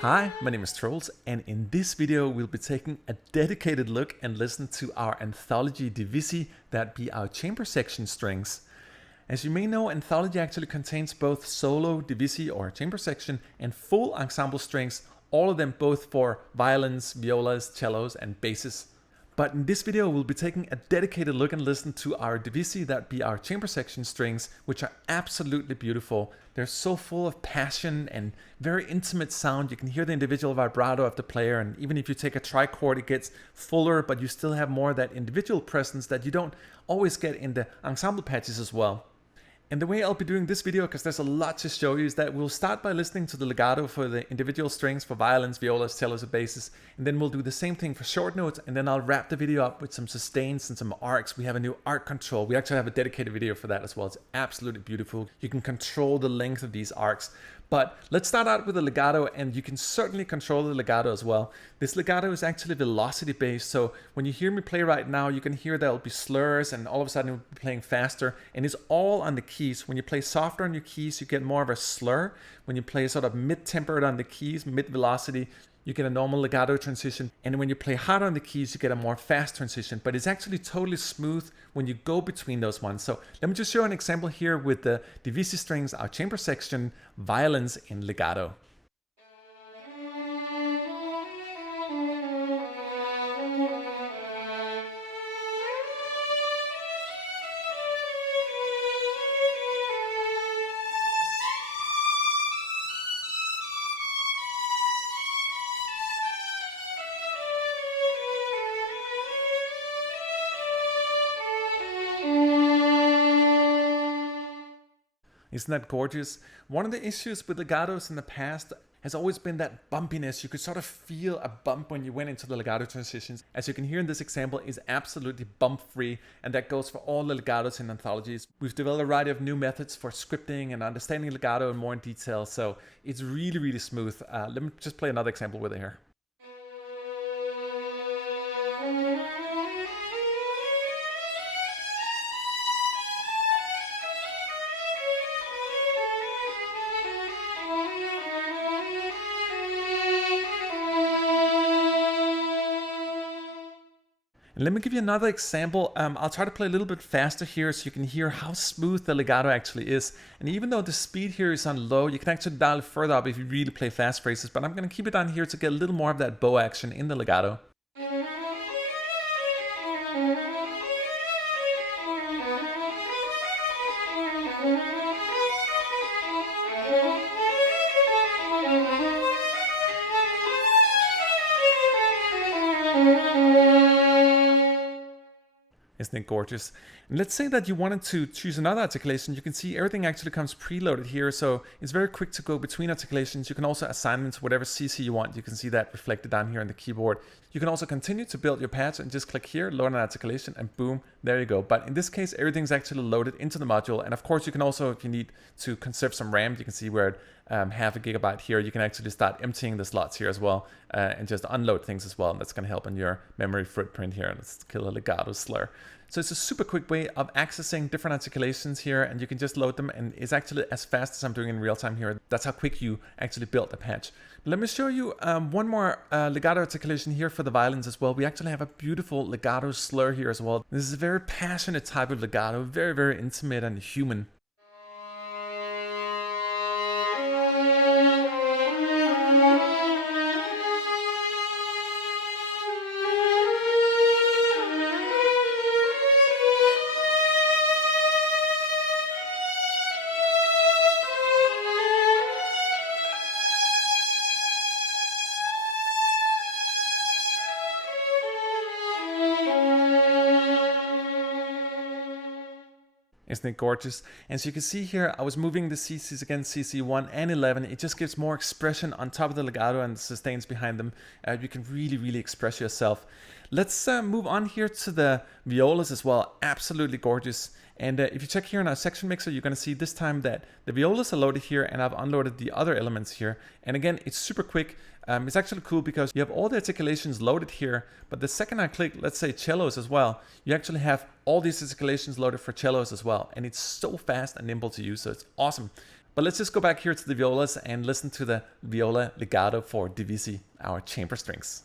Hi, my name is Troels, and in this video we'll be taking a dedicated look and listen to our Anthology Divisi, that be our chamber section strings. As you may know, Anthology actually contains both solo, divisi or chamber section, and full ensemble strings, all of them both for violins, violas, cellos and basses. But in this video we'll be taking a dedicated look and listen to our divisi, that be our chamber section strings, which are absolutely beautiful. They're so full of passion and very intimate sound. You can hear the individual vibrato of the player, and even if you take a trichord it gets fuller, but you still have more of that individual presence that you don't always get in the ensemble patches as well. And the way I'll be doing this video, because there's a lot to show you, is that we'll start by listening to the legato for the individual strings for violins, violas, cellos, and basses. And then we'll do the same thing for short notes, and then I'll wrap the video up with some sustains and some arcs. We have a new arc control. We actually have a dedicated video for that as well. It's absolutely beautiful. You can control the length of these arcs. But let's start out with the legato, and you can certainly control the legato as well. This legato is actually velocity based, so when you hear me play right now, you can hear there'll be slurs and all of a sudden it'll be playing faster, and it's all on the keys. When you play softer on your keys, you get more of a slur. When you play sort of mid-tempered on the keys, mid-velocity, you get a normal legato transition, and when you play hard on the keys, you get a more fast transition, but it's actually totally smooth when you go between those ones. So let me just show an example here with the divisi strings, our chamber section, violins in legato. Isn't that gorgeous? One of the issues with legatos in the past has always been that bumpiness. You could sort of feel a bump when you went into the legato transitions. As you can hear in this example, is absolutely bump free, and that goes for all the legatos in anthologies. We've developed a variety of new methods for scripting and understanding legato in more detail, so it's really, really smooth. Let me just play another example with it here. And let me give you another example. I'll try to play a little bit faster here so you can hear how smooth the legato actually is. And even though the speed here is on low, you can actually dial it further up if you really play fast phrases, but I'm going to keep it on here to get a little more of that bow action in the legato. Isn't it gorgeous? And let's say that you wanted to choose another articulation. You can see everything actually comes preloaded here, so it's very quick to go between articulations. You can also assign them to whatever CC you want. You can see that reflected down here on the keyboard. You can also continue to build your patch and just click here, load an articulation, and boom, there you go. But in this case, everything's actually loaded into the module. And of course, you can also, if you need to conserve some RAM, you can see we're at half a gigabyte here. You can actually start emptying the slots here as well, and just unload things as well. And that's going to help on your memory footprint here. Let's kill a legato slur. So it's a super quick way of accessing different articulations here, and you can just load them, and it's actually as fast as I'm doing in real time here. That's how quick you actually build a patch. Let me show you one more legato articulation here for the violins as well. We actually have a beautiful legato slur here as well. This is a very passionate type of legato, very, very intimate and human. Isn't it gorgeous? And so you can see here, I was moving the CCs against CC1 and 11. It just gives more expression on top of the legato and the sustains behind them. You can really, really express yourself. Let's move on here to the violas as well. Absolutely gorgeous. And if you check here in our section mixer, you're going to see this time that the violas are loaded here, and I've unloaded the other elements here. And again, it's super quick. It's actually cool because you have all the articulations loaded here, but the second I click, let's say cellos as well, you actually have all these articulations loaded for cellos as well. And it's so fast and nimble to use, so it's awesome. But let's just go back here to the violas and listen to the viola legato for Divisi, our chamber strings.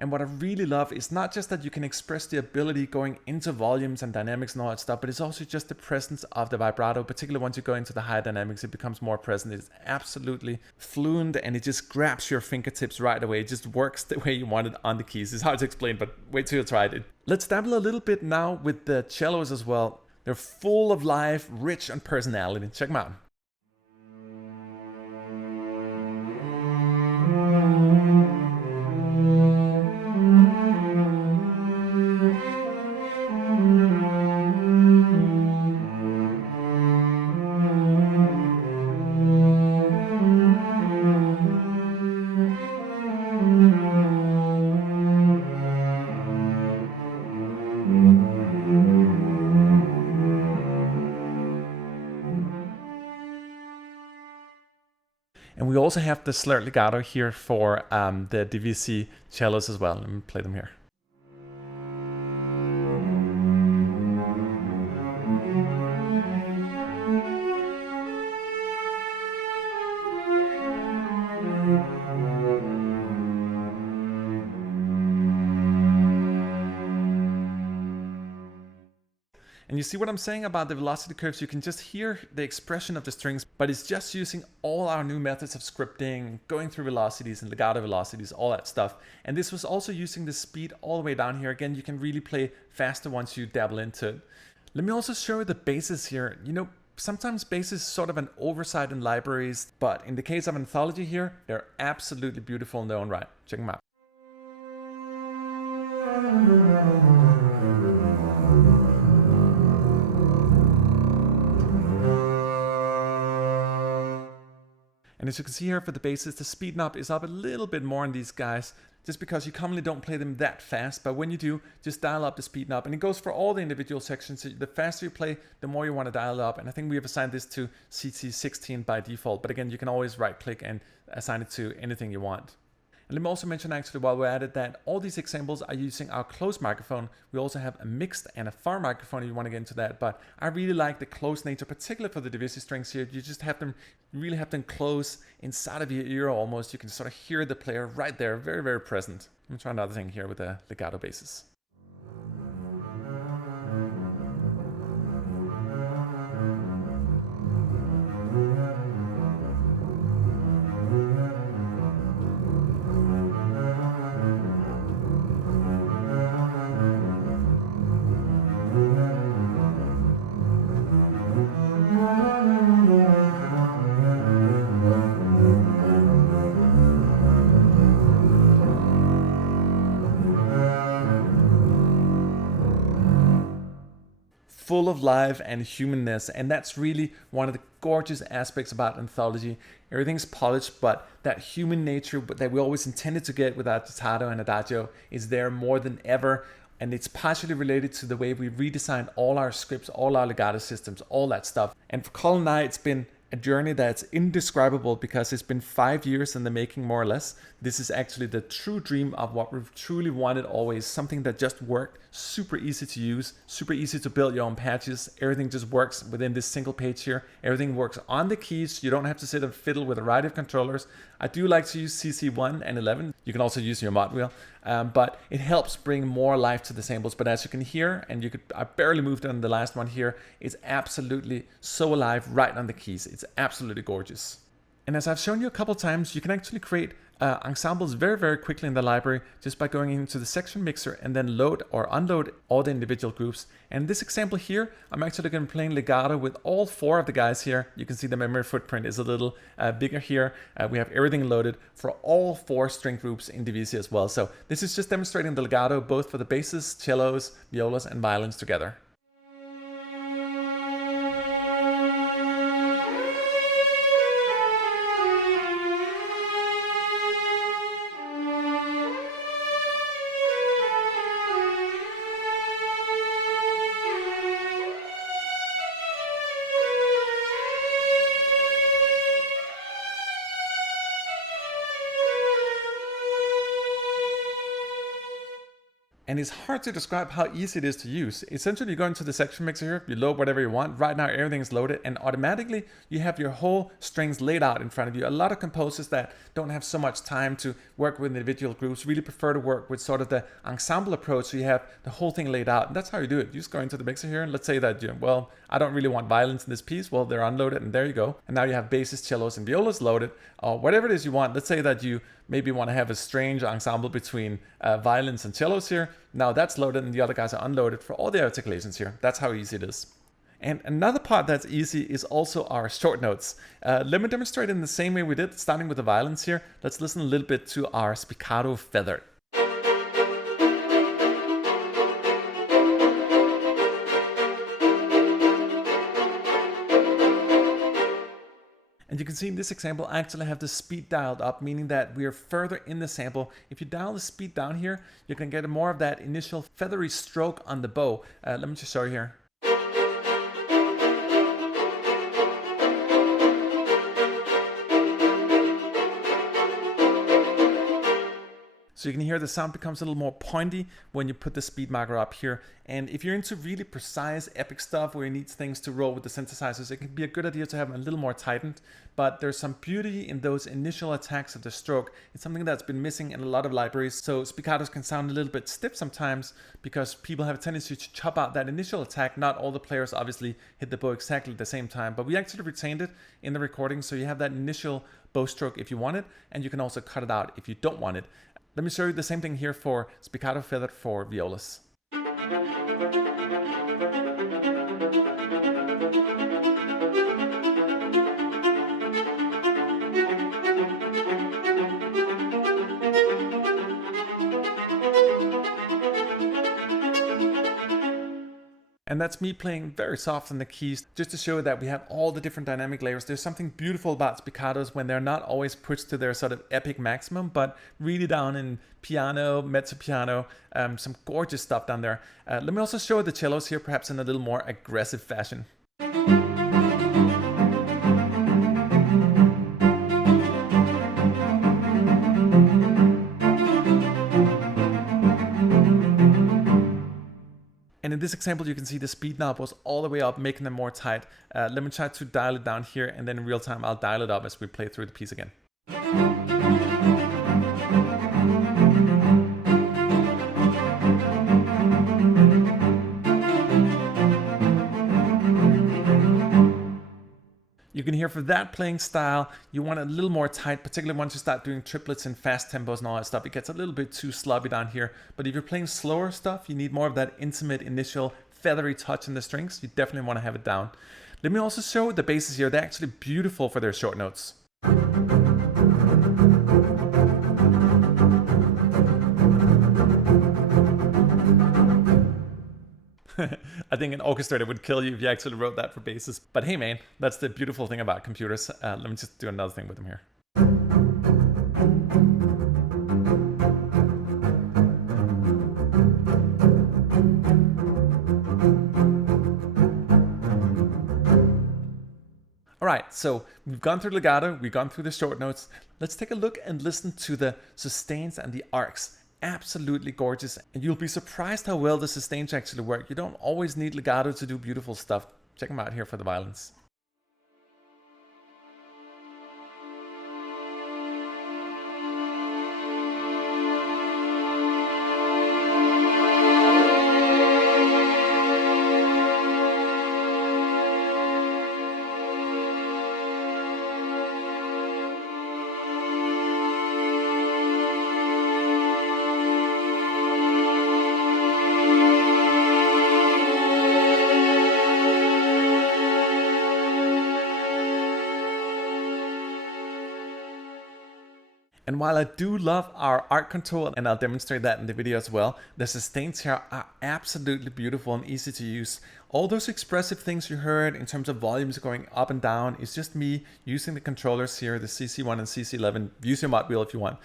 And what I really love is not just that you can express the ability going into volumes and dynamics and all that stuff, but it's also just the presence of the vibrato, particularly once you go into the high dynamics, it becomes more present. It's absolutely fluent and it just grabs your fingertips right away. It just works the way you want it on the keys. It's hard to explain, but wait till you try it. Let's dabble a little bit now with the cellos as well. They're full of life, rich on personality. Check them out. And we also have the slurred legato here for the Divisi cellos as well. Let me play them here. And you see what I'm saying about the velocity curves? You can just hear the expression of the strings, but it's just using all our new methods of scripting, going through velocities and legato velocities, all that stuff. And this was also using the speed all the way down here. Again, you can really play faster once you dabble into it. Let me also show you the basses here. You know, sometimes bass is sort of an oversight in libraries, but in the case of Anthology here, they're absolutely beautiful in their own right. Check them out. And as you can see here for the basses, the speed knob is up a little bit more on these guys, just because you commonly don't play them that fast. But when you do, just dial up the speed knob. And it goes for all the individual sections. So the faster you play, the more you want to dial up. And I think we have assigned this to CT16 by default. But again, you can always right click and assign it to anything you want. And let me also mention actually while we're at it that all these examples are using our closed microphone. We also have a mixed and a far microphone if you want to get into that. But I really like the closed nature, particularly for the Divisi strings here. You just have them, you really have them close inside of your ear almost. You can sort of hear the player right there, very, very present. Let me try another thing here with the legato basses. Full of life and humanness, and that's really one of the gorgeous aspects about Anthology. Everything's polished, but that human nature that we always intended to get with Agitato and Adagio is there more than ever, and it's partially related to the way we redesigned all our scripts, all our legato systems, all that stuff. And for Colin and I, it's been a journey that's indescribable because it's been 5 years in the making, more or less. This is actually the true dream of what we've truly wanted always, something that just worked, super easy to use, super easy to build your own patches. Everything just works within this single page here. Everything works on the keys. You don't have to sit and fiddle with a variety of controllers. I do like to use CC1 and 11. You can also use your mod wheel, but it helps bring more life to the samples. But as you can hear, and I barely moved on the last one here, it's absolutely so alive right on the keys. It's absolutely gorgeous. And as I've shown you a couple times, you can actually create ensembles very, very quickly in the library just by going into the section mixer and then load or unload all the individual groups. And this example here, I'm actually going to be playing legato with all 4 of the guys here. You can see the memory footprint is a little bigger here. We have everything loaded for all 4 string groups in Divisi as well. So this is just demonstrating the legato both for the basses, cellos, violas, and violins together. And it's hard to describe how easy it is to use. Essentially, you go into the section mixer here, you load whatever you want. Right now, everything is loaded, and automatically you have your whole strings laid out in front of you. A lot of composers that don't have so much time to work with individual groups really prefer to work with sort of the ensemble approach, so you have the whole thing laid out. And that's how you do it. You just go into the mixer here, and let's say that, well, I don't really want violins in this piece. Well, they're unloaded, and there you go. And now you have basses, cellos, and violas loaded, or whatever it is you want. Let's say that you maybe want to have a strange ensemble between violins and cellos here. Now that's loaded, and the other guys are unloaded for all the articulations here. That's how easy it is. And another part that's easy is also our short notes. Let me demonstrate in the same way we did, starting with the violins here. Let's listen a little bit to our spiccato feathered. And you can see in this example, I actually have the speed dialed up, meaning that we are further in the sample. If you dial the speed down here, you can get more of that initial feathery stroke on the bow. Let me just show you here. So you can hear the sound becomes a little more pointy when you put the speed marker up here. And if you're into really precise epic stuff where you need things to roll with the synthesizers, it can be a good idea to have them a little more tightened. But there's some beauty in those initial attacks of the stroke. It's something that's been missing in a lot of libraries. So spiccatos can sound a little bit stiff sometimes because people have a tendency to chop out that initial attack. Not all the players obviously hit the bow exactly at the same time, but we actually retained it in the recording. So you have that initial bow stroke if you want it, and you can also cut it out if you don't want it. Let me show you the same thing here for spiccato feathered for violas. And that's me playing very soft on the keys, just to show that we have all the different dynamic layers. There's something beautiful about spiccatos when they're not always pushed to their sort of epic maximum, but really down in piano, mezzo piano, some gorgeous stuff down there. Let me also show the cellos here, perhaps in a little more aggressive fashion. And in this example, you can see the speed knob was all the way up, making them more tight. Let me try to dial it down here, and then in real time, I'll dial it up as we play through the piece again. You can hear for that playing style, you want it a little more tight, particularly once you start doing triplets and fast tempos and all that stuff. It gets a little bit too sloppy down here. But if you're playing slower stuff, you need more of that intimate initial feathery touch in the strings. You definitely want to have it down. Let me also show the basses here. They're actually beautiful for their short notes. I think an orchestrator would kill you if you actually wrote that for basses. But hey man, that's the beautiful thing about computers. Let me just do another thing with them here. Alright, so we've gone through legato, we've gone through the short notes. Let's take a look and listen to the sustains and the arcs. Absolutely gorgeous, and you'll be surprised how well the sustains actually work. You don't always need legato to do beautiful stuff. Check them out here for the violins. And while I do love our art control, and I'll demonstrate that in the video as well, the sustains here are absolutely beautiful and easy to use. All those expressive things you heard in terms of volumes going up and down is just me using the controllers here, the CC1 and CC11. Use your mod wheel if you want.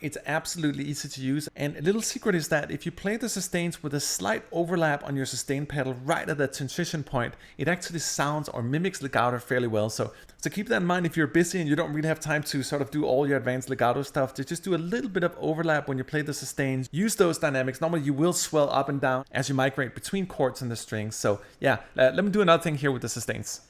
It's absolutely easy to use. And a little secret is that if you play the sustains with a slight overlap on your sustain pedal right at that transition point, it actually sounds or mimics legato fairly well. So keep that in mind if you're busy and you don't really have time to sort of do all your advanced legato stuff. To just do a little bit of overlap when you play the sustains. Use those dynamics. Normally you will swell up and down as you migrate between chords and the strings. So yeah, let me do another thing here with the sustains.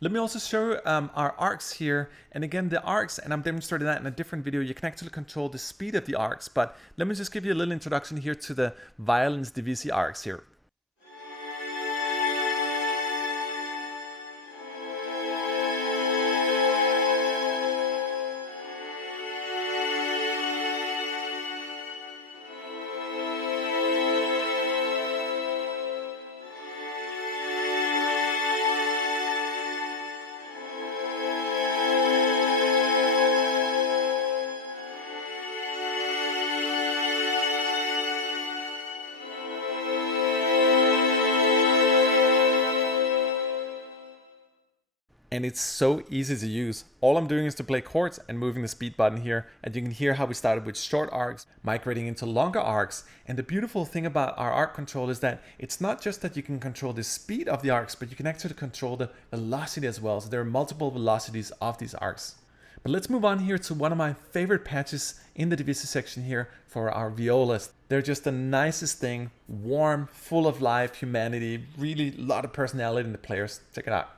Let me also show our arcs here. And again, the arcs, and I'm demonstrating that in a different video, you can actually control the speed of the arcs. But let me just give you a little introduction here to the violin's Divisi arcs here. And it's so easy to use. All I'm doing is to play chords and moving the speed button here. And you can hear how we started with short arcs, migrating into longer arcs. And the beautiful thing about our arc control is that it's not just that you can control the speed of the arcs, but you can actually control the velocity as well. So there are multiple velocities of these arcs. But let's move on here to one of my favorite patches in the Divisi section here for our violas. They're just the nicest thing, warm, full of life, humanity, really a lot of personality in the players. Check it out.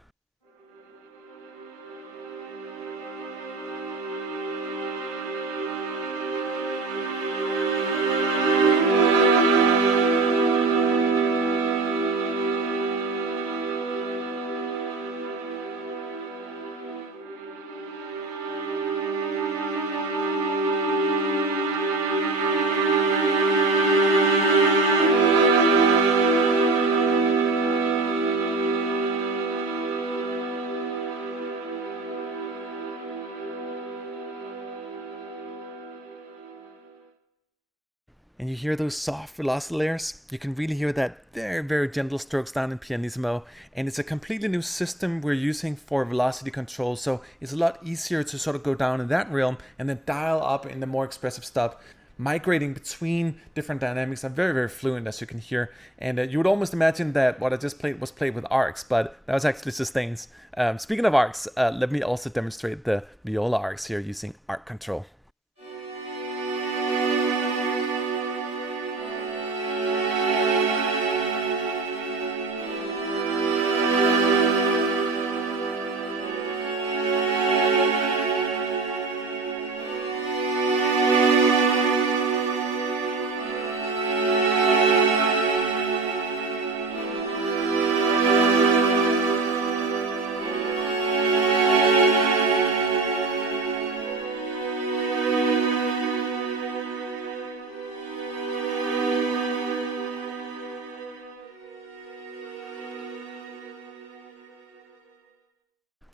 And you hear those soft velocity layers. You can really hear that very, very gentle strokes down in pianissimo. And it's a completely new system we're using for velocity control. So it's a lot easier to sort of go down in that realm and then dial up in the more expressive stuff. Migrating between different dynamics are very, very fluent, as you can hear. And you would almost imagine that what I just played was played with arcs, but that was actually sustains. Speaking of arcs, let me also demonstrate the viola arcs here using arc control.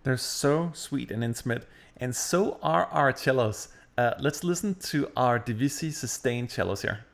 They're so sweet and intimate, and so are our cellos. Let's listen to our Divisi sustained cellos here.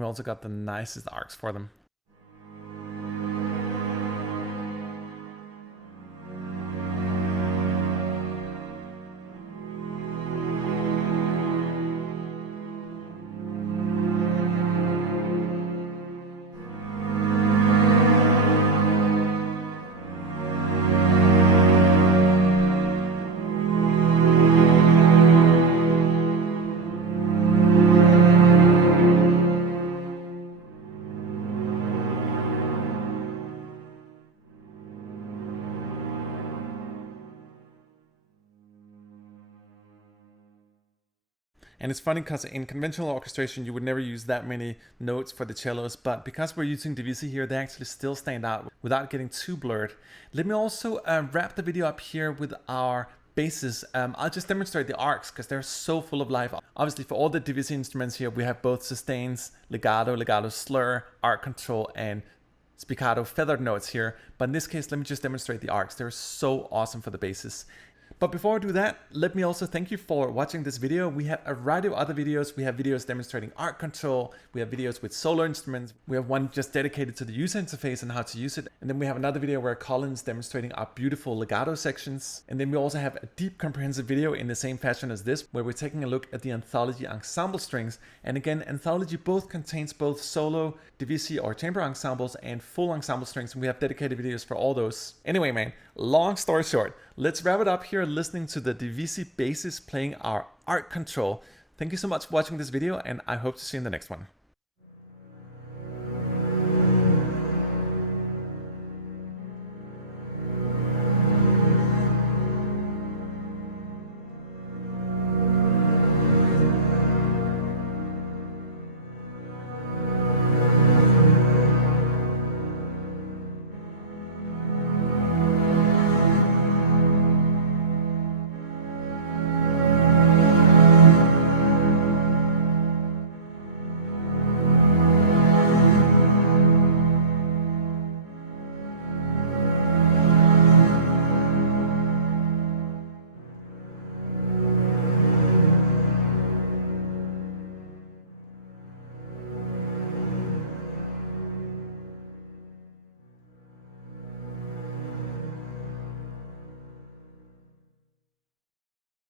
And we also got the nicest arcs for them. And it's funny because in conventional orchestration, you would never use that many notes for the cellos, but because we're using Divisi here, they actually still stand out without getting too blurred. Let me also wrap the video up here with our basses. I'll just demonstrate the arcs because they're so full of life. Obviously, for all the Divisi instruments here, we have both sustains, legato, legato slur, arc control, and spiccato feathered notes here. But in this case, let me just demonstrate the arcs. They're so awesome for the basses. But before I do that, let me also thank you for watching this video. We have a variety of other videos. We have videos demonstrating arc control. We have videos with solo instruments. We have one just dedicated to the user interface and how to use it. And then we have another video where Colin's demonstrating our beautiful legato sections. And then we also have a deep comprehensive video in the same fashion as this, where we're taking a look at the Anthology ensemble strings. And again, Anthology both contains both solo, Divisi or chamber ensembles and full ensemble strings. And we have dedicated videos for all those. Anyway, man, long story short, let's wrap it up here listening to the Divisi basses playing our arc control. Thank you so much for watching this video, and I hope to see you in the next one.